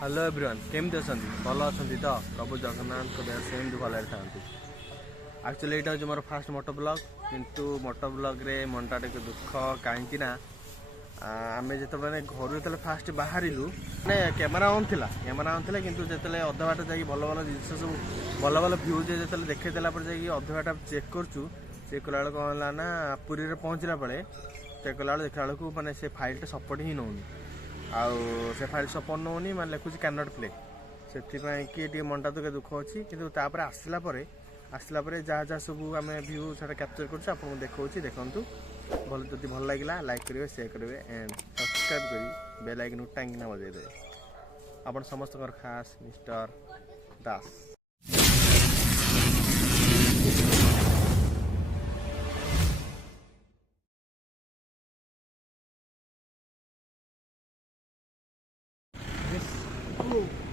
Hello everyone केमती अच्छा भल अच्छा तो प्रभु जगन्नाथ देह सेमती भल था। एक्चुअली यहाँ हूँ मोर फास्ट मोटो ब्लॉग किंतु मोटो ब्लॉग रे मनटा टे दुख कहीं आम जो मैंने घर जो फास्ट बाहर मैंने कैमेरा ऑन था किंतु जो अध बाट जा भल भल जिन सब भल भल भ्यूज जो देखे देला अध बाट चेक करूँ चेक कला कौन है ना पुरी में पहुँचला बेले चेक कला देखा बेलू मैंने से फाइल सपोर्ट ही नौनी आउ से फाइल सपोर्ट नौनी मैं लिखुच कैन नॉट प्ले से मनटा तो दुख अच्छी किंतु तापर आसला जहाँ जहाँ सब आम व्यू से कैप्चर कर देखा देखु भल जब भल लगे लाइक करेंगे शेयर करेंगे एंड सब्सक्राइब कर बेल आइकन टांगिना बजेदे आप समस्त खास मिस्टर दास।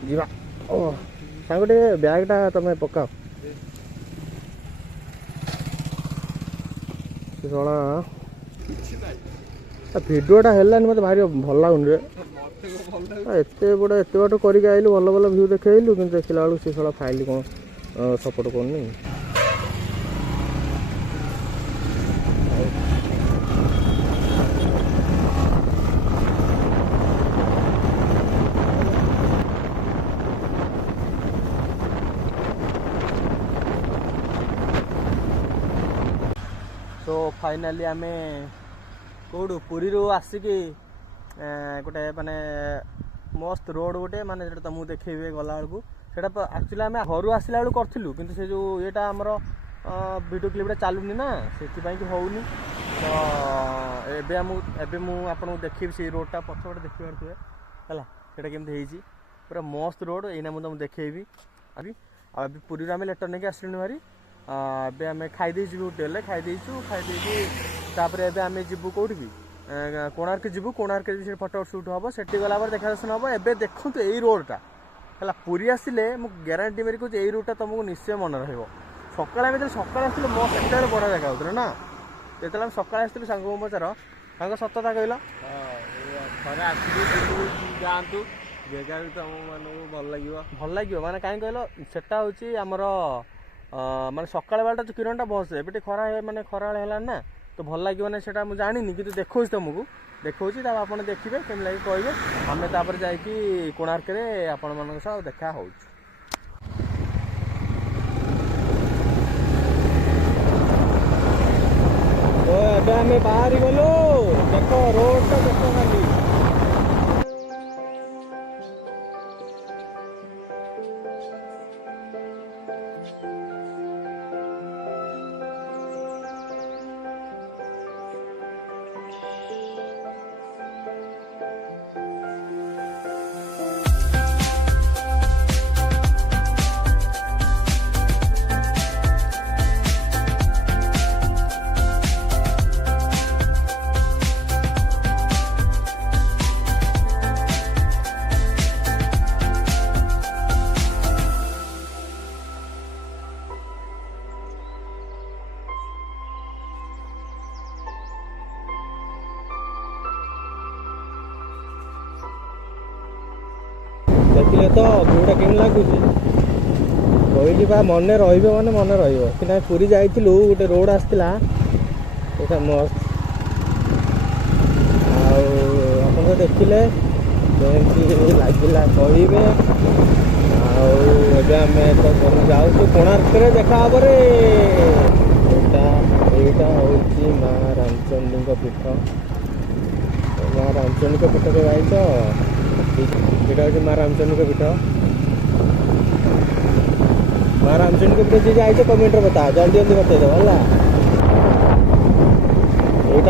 जीवा ओ सांगटे बैगटा तमें पकाओ शोना भिडियोटा है मत भारी भल लगुन एत बाट करके आइलु भल भल भ्यू देखलु कि देखला बेलू से सड़ा फाइल कौन सपोर्ट करनी। तो फाइनाली आम कौटू पुरी आसिकी गोटे माने मस्त रोड गोटे माने तुमको देखेबे गला बेलू से एक्चुअली आम घर आसला बेलू करूँ कि से जो येटा आमर वीडियो क्लिपटा चलुनी ना से होनी तो एबे आपको देखी से रोडटा पछपटे देखी पारे है केमती पूरा मस्त रोड एना मुझे देखेबी अभी अभी पुरी आम लेटर नहीं आसलु भारी एबे आम खाई होटेल खाई तापर एबे आम जीवु कौटी कोणार्क जीवु कोणार्क फटो सुट हम से गला देखा दर्शन हम एबे देखु यही रोडटा है पुरी आसिले मुझे ग्यारंटी मेरी कहूँ यही रोडटा तुमको निश्चय मन रहा सकाल सकाल आस मत बड़ा जगह होता ना जो सकाल आसलु सांग पचार सांग सतता कहल जातु जगह तुम मानक भल लगे माने कहीं कहल सेटा हूँ आमर माने सकाल बेलटा जो किरणटा बस ए खरा माने खरा है ना तो भल लगे ना से मुझे जानी कि देखो तुमको देखा आप देखिए केम लगे कहे आम तापर जा कोणार्क आपण मान सह देखा हो तो आम बाहरी गलु देख रोड तो देख खाली देखिले तो भ्यूटा केम लगुच कहली मन रही मन रही पूरी जाइलु गोटे रोड आसला मस्त आप देखिले लगे कहे आम तो जाऊँ कोणार्क देखा यहाँ हूँ माँ रामचंडी पीठ माँ रामचंडी पीठ के जाइछ यहाँ हूँ माँ रामचंडी पीठ माँ रामचंडी पीठ जी जाइए कमेंट बता जल्दी जल्दी बतईद है यहाँ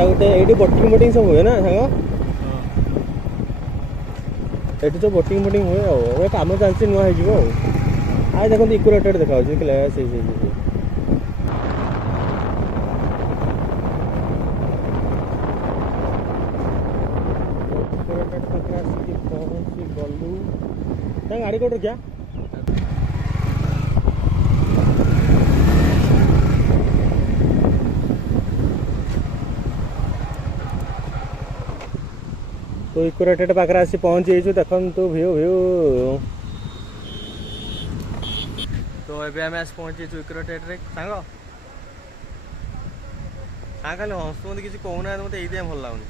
गोटे ये बोटिंग सब हुए ना सांग ये जो बोटिंग हुए कम चलती नुआ हो देखते इक्वेटर देखा से पहुँची गलु गाड़ी कौट रखा तो तो इकोरेटेड पाखे आसी पहुँची देखु भ्यू भ्यू। तो एबे आम आस पहुँची इकोरेटेड रे सांग हाँ खाली हंस मत किसी कहूना मत ये भल लगुनि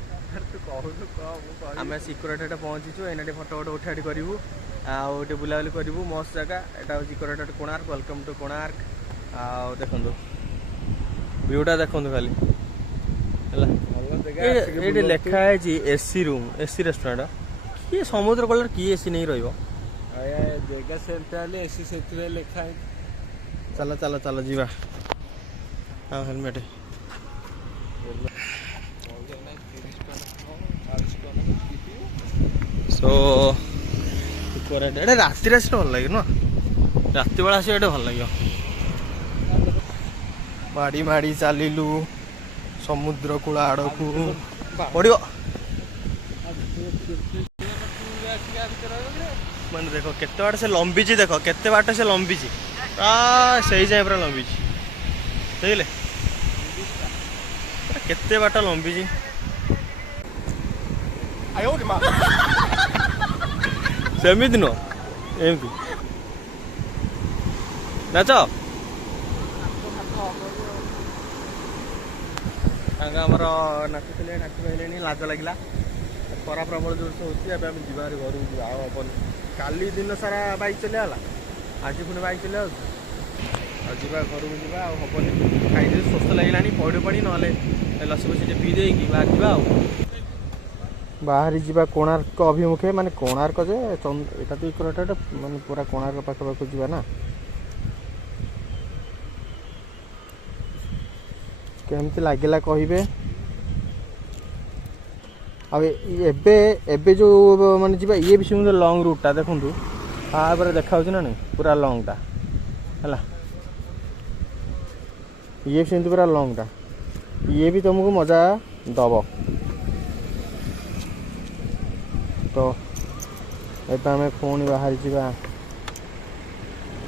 आम इकोरेटेड पहुँचीचु एना फटो फटो उठा करूँ आउे बुलाबुली करूँ मस्त जगह यहाँ हूँ इकोरेटेड कोणार्क वेलकम टू कोणार्क आउ देखु व्यूटा देखु खाली ये लिखा है एसी रूम एसी रेस्टोरेंट किए समुद्र कलर किए एसी नहीं रही जगह से एसी से लिखा है। चल चल चल जीवा हाँ हेलमेट सो राति आस भल लगे ना राति बेला आस भल लगे माड़ी माड़ी चलू समुद्र कूल आड़ को पड़ो मैंने देख केते बाट से लंबीची देख केते बाट से लंबीची से जाए पूरा लंबीची देखले केते बाट लंबीची सेमिति नुह एमती नाच आमर नाचुले नाच पारे लाज लगे खरा प्रबल जोर से होती है जीवार घर को हेनी काली दिन सारा बाइक चलिएगा आज पुणी बाइक चलिए जा घर को जा हेनी खाई स्वस्थ लगे पौड़ पड़ी ना लसी बसी पी दे बाहर जा बाहरी जा कोणार्क अभिमुखे माने कोणार्क जे एटा तो इकोरेटेड माने पूरा कोणार्क पाख पाख जा ना केमती लगिला कहे आबे एबे जो माने जीवा ये भी सुंदर लॉन्ग रूटा देखु आपर देखा ना नहीं पूरा लॉन्गटा है ये भी पूरा लॉन्गटा ये भी तुमको मजा दब तो एबे आम पुणी बाहरी जा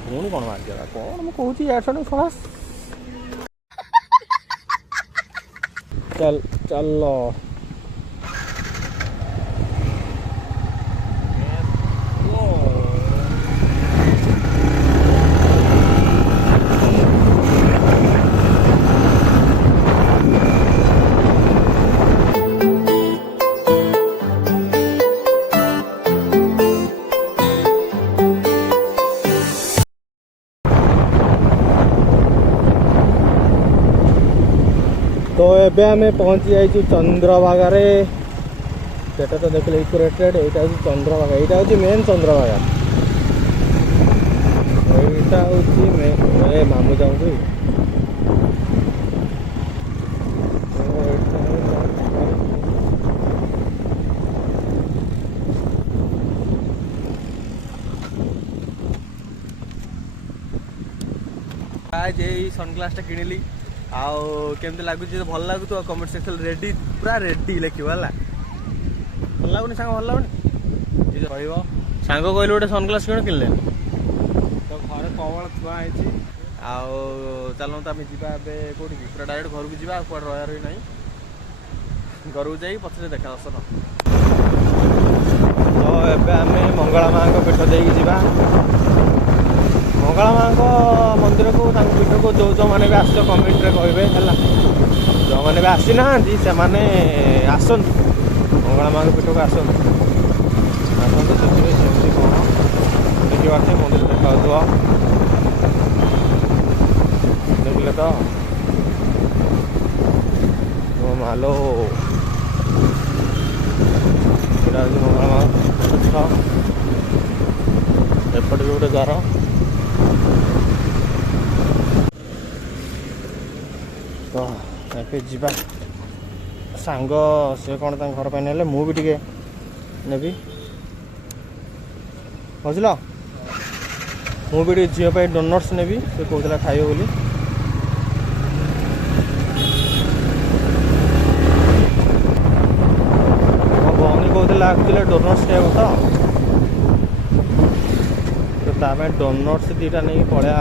पुणी कौन बाहर जा कौन मुझे यार थोड़ा चल चल तो एबे आम पहुँची जाइए चंद्रभागा सेटा तो देखले इकोरेटेड यहाँ हूँ चंद्रभागा यहाँ हूँ मेन चंद्रभागा यहाँ हूँ मामू जाऊँ आज यही सनग्लास किणिली आउ केमती लगुच भल लगुच कमेंट सेक्शन रेडी पूरा रेडी लिखो है भल लगुनि सांग भल लगुनि कह सांग कहले गोटे सनग्लास किण किनले तो घर कवल थुआई आउ चलते आम जा कौटी पूरा डायरेक्ट घर को जा कौन रहा रही ना घर को जाइए पछे देखा दर्शन तो एबे आम मंगला माँ पीठ देकी जा मंगला माँ मंदिर को पीठ को जो मैंने भी आस कमेंट रे कहे है जो मैंने भी आसी ना से आसन मंगला माँ पीठ को आसन आसतु सेमती कौन देखी पार्थे मंदिर देखा देखले तो मालो मंगला माँ एपटे भी गोटे द्वार तो ए जा सांग से कौन घर पर ना मु भी टे नेबी बुझल मु भी झील डोनट्स नेबी से कहला खाइब बोली मो भौणी कहला एक्चुअली डोनट्स खाइब तो डोनट्स दीटा नहीं पड़ा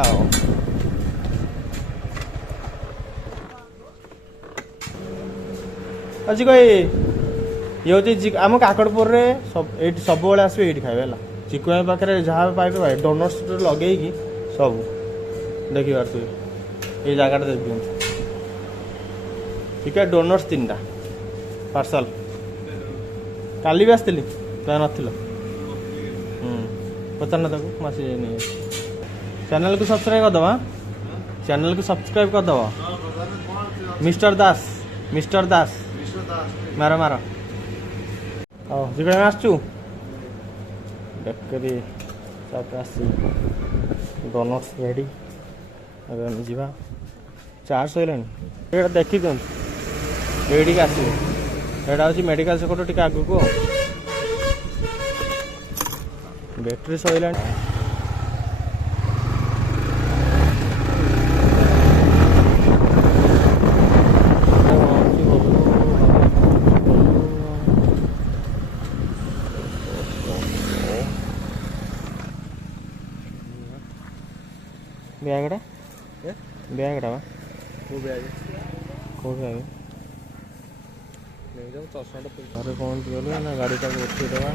आज कही ये हूँ आम काकड़पुर ये सब आसवे ये खाए है चिकु भाई पाखे जहाँ पाइबे भाई डोनट्स लगे सब देखी पारे ये जगह देख दिखाँ ठीक है डोनट्स 3टा पार्सल काली भी आसती तो नथिल पचार तक मासी नहीं चैनल को सब्सक्राइब करदे चैनल को सब्सक्राइब करदे मिस्टर दास मार मार जिकड़े आसचु बेकरी सब आसी डोनट्स रेडी अब जा चार्ज सर देखी दिखाँ ये आसो यहाँ हूँ मेडिकल सेक्टर टी आग को बैटेरी सैला ବ୍ୟାଗ୍ଟା ବ୍ୟାଗ୍ଟା ବା କୋଉ ବ୍ୟାଗ୍ କେଉଁ ବ୍ୟାଗ୍ ନେଇଯାଉ ଚଷମାଟା ଘରେ ପହଞ୍ଚିଗଲୁ ନା ଗାଡ଼ିଟାକୁ ଉଠେଇଦେବା